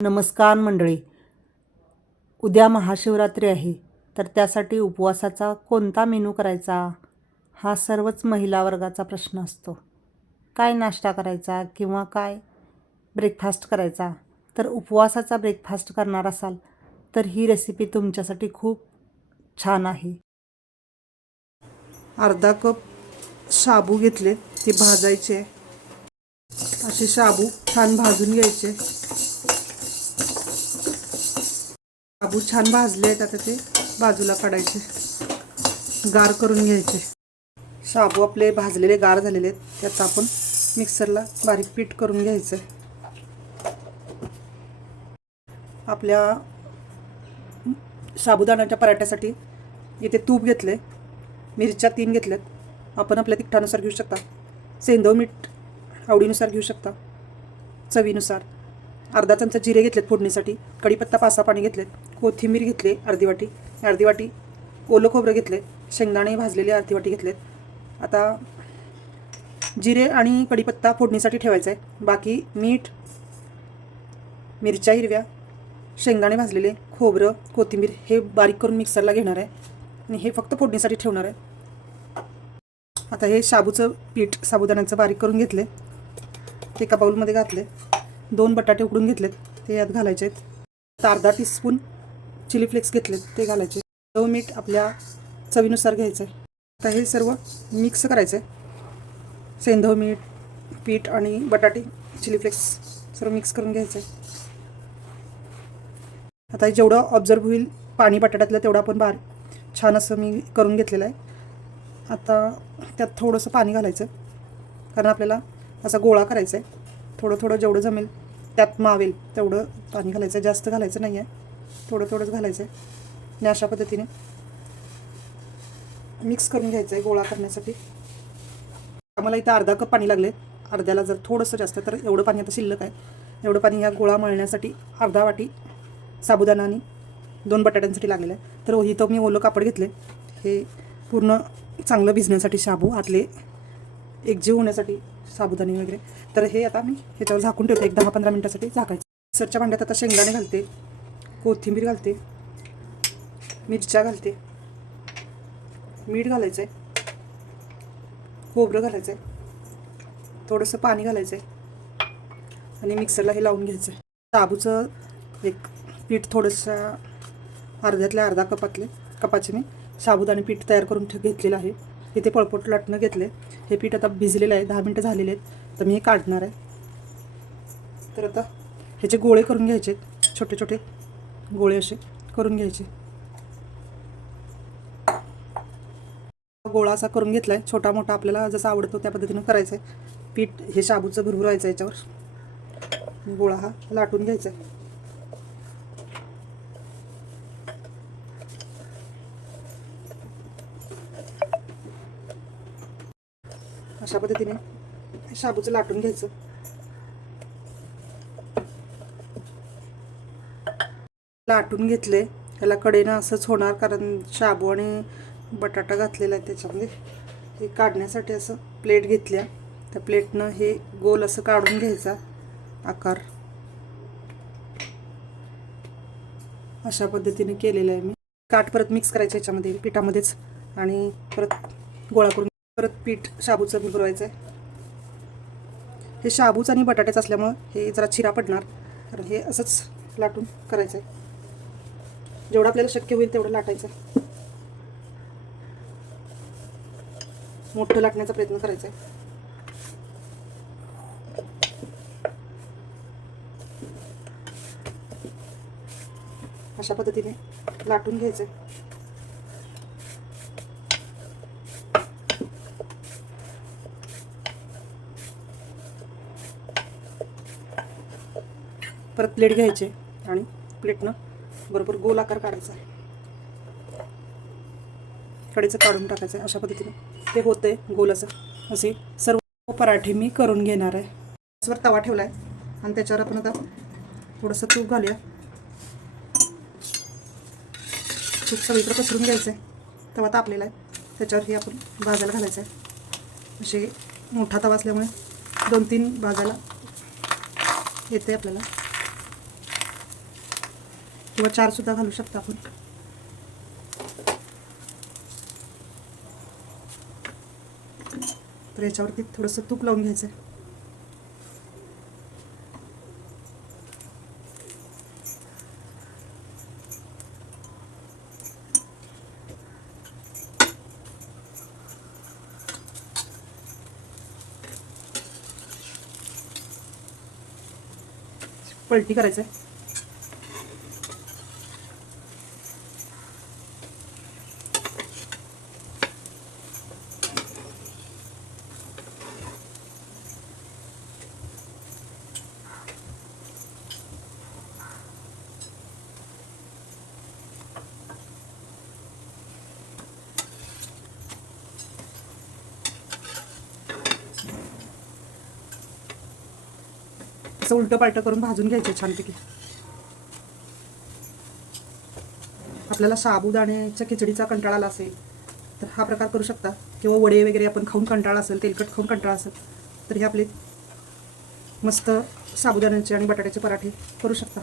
नमस्कार मंडळी. उद्या महाशिवरात्री आहे. तर त्यासाठी उपवासाचा कोणता मेनू करायचा? हा सर्वच महिला वर्गाचा प्रश्न असतो. काय नाश्ता करायचा किंवा काय ब्रेकफास्ट करायचा? तर उपवासाचा ब्रेकफास्ट करणार असाल तर ही रेसिपी तुमच्यासाठी खूप छान आहे. अर्धा कप शाबू घेतले ते भाजायचे असे शाबू छान भाजून घ्यायचे शाबू छान भाजले आहेत आता ते. बाजूला काढायचे. गार करून घ्यायचे. शाबू आपले भाजलेले गार झालेले आहेत. त्यात आपण मिक्सरला बारीक पीठ करून घ्यायचं आपल्या साबुदाण्याच्या पराठ्यासाठी इथे तूप घेतले मिरच्या तीन घेतल्यात. आपण आपल्या तिखटानुसार घेऊ शकता. सेंदव मीठ आवडीनुसार घेऊ शकता. चवीनुसार. अर्धा चमचा जिरे घेतलेत फोडणीसाठी कढीपत्ता पासा पाणी घेतलेत कोथिंबीर घेतले अर्धी वाटी अर्धी वाटी ओलं खोबरं घेतले शेंगदाणे भाजलेले अर्धी वाटी घेतलेत. आता जिरे आणि कढीपत्ता फोडणीसाठी ठेवायचा आहे बाकी मीठ मिरच्या हिरव्या शेंगदाणे भाजलेले खोबरं कोथिंबीर हे बारीक करून मिक्सरला घेणार आहे. आणि हे फक्त फोडणीसाठी ठेवणार आहे. आता हे शाबूचं पीठ साबुदाण्याचं बारीक करून घेतले ते एका बाऊलमध्ये घातले दोन बटाटे उकडून घेतलेत ते यात घालायचे आहेत. आता अर्धा टीस्पून चिली फ्लेक्स घेतलेत ते घालायचे सर्व मीठ आपल्या चवीनुसार घ्यायचं आहे. आता हे सर्व मिक्स करायचं आहे सेंधव मीठ पीठ आणि बटाटे चिली फ्लेक्स सर्व मिक्स करून घ्यायचं आहे आता हे जेवढं ऑब्झर्व होईल पाणी बटाट्यातलं तेवढं आपण बार छान असं मी करून घेतलेलं आहे. आता त्यात थोडंसं पाणी घालायचं कारण आपल्याला असा गोळा करायचा आहे थोडं थोडं जेवढं जमेल त्यात मावेल तेवढं पाणी घालायचं आहे जास्त घालायचं नाही आहे थोडं थोडंच घालायचं आहे आणि अशा पद्धतीने मिक्स करून घ्यायचं आहे गोळा करण्यासाठी. आम्हाला इथं अर्धा कप पाणी लागले अर्ध्याला जर थोडंसं जास्त तर एवढं पाणी आता शिल्लक आहे. एवढं पाणी ह्या गोळा मळण्यासाठी अर्धा वाटी साबुदाणा आणि दोन बटाट्यांसाठी लागलेलं आहे. तर इथं मी ओलं कापड घेतले हे पूर्ण चांगलं भिजण्यासाठी शाबू आतले एक जीव होण्यासाठी साबुदाणे वगैरे. तर हे आता मी ह्याच्यावर झाकून ठेवते. एक दहा पंधरा मिनटासाठी झाकायचं. मिक्सरच्या भांड्यात आता शेंगदाणे घालते. कोथिंबीर घालते. मिरच्या घालते. मीठ घालायचं आहे खोबरं घालायचं आहे थोडंसं पाणी घालायचं आहे आणि मिक्सरला हे लावून घ्यायचं आहे साबूचं एक पीठ थोडंसं अर्ध्यातल्या अर्धा कपातले कपाचे मी साबुदाणे पीठ तयार करून ठे घेतलेलं आहे. इथे पळपोट लाटणं घेतले हे पीठ आता भिजलेलं आहे. दहा मिनटं झालेले आहेत. तर मी हे काढणार आहे. तर आता ह्याचे गोळे करून घ्यायचे छोटे छोटे गोळे असे करून घ्यायचे. गोळा असा करून घेतला आहे छोटा मोठा आपल्याला जसा आवडतो त्या पद्धतीनं करायचं आहे पीठ हे शाबूचं भुरभुरायचं याच्यावर. गोळा हा लाटून घ्यायचा आहे. अशा पद्धतीने शाबूचं लाटून घ्यायचं. लाटून घेतले त्याला कडेनं असंच होणार कारण शाबू आणि बटाटा घातलेला आहे त्याच्यामध्ये. हे काढण्यासाठी असं प्लेट घेतल्या. त्या प्लेटनं हे गोल असं काढून घ्यायचा आकार. अशा पद्धतीने केलेलं आहे मी. काठ परत मिक्स करायचं याच्यामध्ये पिठामध्येच. आणि परत गोळा करून परत पीठ शाबूचं भरवायचं आहे हे शाबूचं आणि बटाट्याचं असल्यामुळं हे जरा चिरा पडणार. तर हे असंच लाटून करायचं आहे जेवढं आपल्याला शक्य होईल तेवढं लाटायचं. आहे मोठं लाटण्याचा प्रयत्न करायचा आहे अशा पद्धतीने लाटून घ्यायचं आहे परत प्लेट घ्यायचे आणि प्लेटनं बरोबर गोल आकार काढायचा. आहे कडेचं काढून टाकायचं आहे अशा पद्धतीने. ते होतं आहे गोल असं. असे सर्व पराठे मी करून घेणार आहे. गॅसवर तवा ठेवला आहे आणि त्याच्यावर आपण आता थोडंसं तूप घालूया. तूप सगळीकडे पसरून घ्यायचं आहे तवा तापलेला आहे. त्याच्यावर हे आपण भाजायला घालायचं आहे असे मोठा तवा असल्यामुळे दोन तीन भाजायला येते आपल्याला. किंवा चार सुद्धा घालू शकता आपण. तर याच्यावरती थोडंसं तूप लावून घ्यायचं आहे पलटी करायचं आहे असं उलटं पालटं करून भाजून घ्यायचं छानपैकी. आपल्याला साबुदाण्याच्या खिचडीचा कंटाळा आला असेल तर हा प्रकार करू शकता. किंवा वडे वगैरे आपण खाऊन कंटाळा असेल तेलकट खाऊन कंटाळा असेल तर हे आपले मस्त साबुदाण्याचे आणि बटाट्याचे पराठे करू शकता.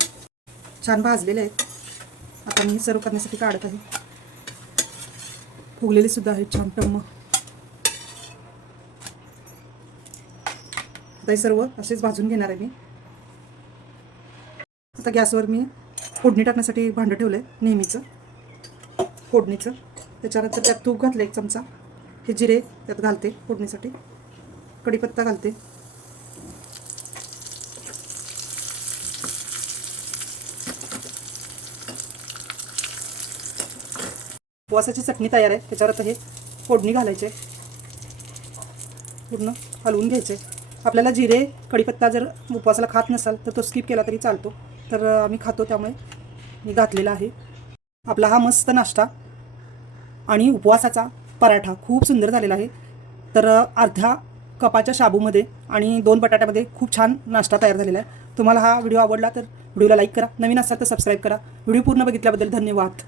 छान भाजलेले आहेत. आता मी सर्व करण्यासाठी काढत आहे. फुगलेले सुद्धा आहेत छान टम्म. आता हे सर्व असेच भाजून घेणार आहे मी. आता गॅसवर मी फोडणी टाकण्यासाठी भांडं ठेवलं आहे नेहमीचं. फोडणीचं. त्याच्यानंतर त्यात तूप घातलं एक चमचा. हे जिरे त्यात घालते फोडणीसाठी. कढीपत्ता घालते. उपवासाची चटणी तयार आहे. त्याच्यावर आता हे फोडणी घालायचे. पूर्ण हलवून घ्यायचे. आपल्याला जिरे कढीपत्ता जर उपवासाला खात नसाल तर तो स्किप केला तरी चालतो. तर आम्ही खातो त्यामुळे. मी घातलेला आहे. आपला हा मस्त नाश्ता आणि उपवासाचा पराठा खूप सुंदर झालेला आहे. तर अर्ध्या कपाच्या शाबूमध्ये आणि दोन बटाट्यामध्ये खूप छान नाश्ता तयार झालेला आहे. तुम्हाला हा व्हिडिओ आवडला तर व्हिडिओला लाईक करा. नवीन असाल तर सबस्क्राईब करा. व्हिडिओ पूर्ण बघितल्याबद्दल धन्यवाद.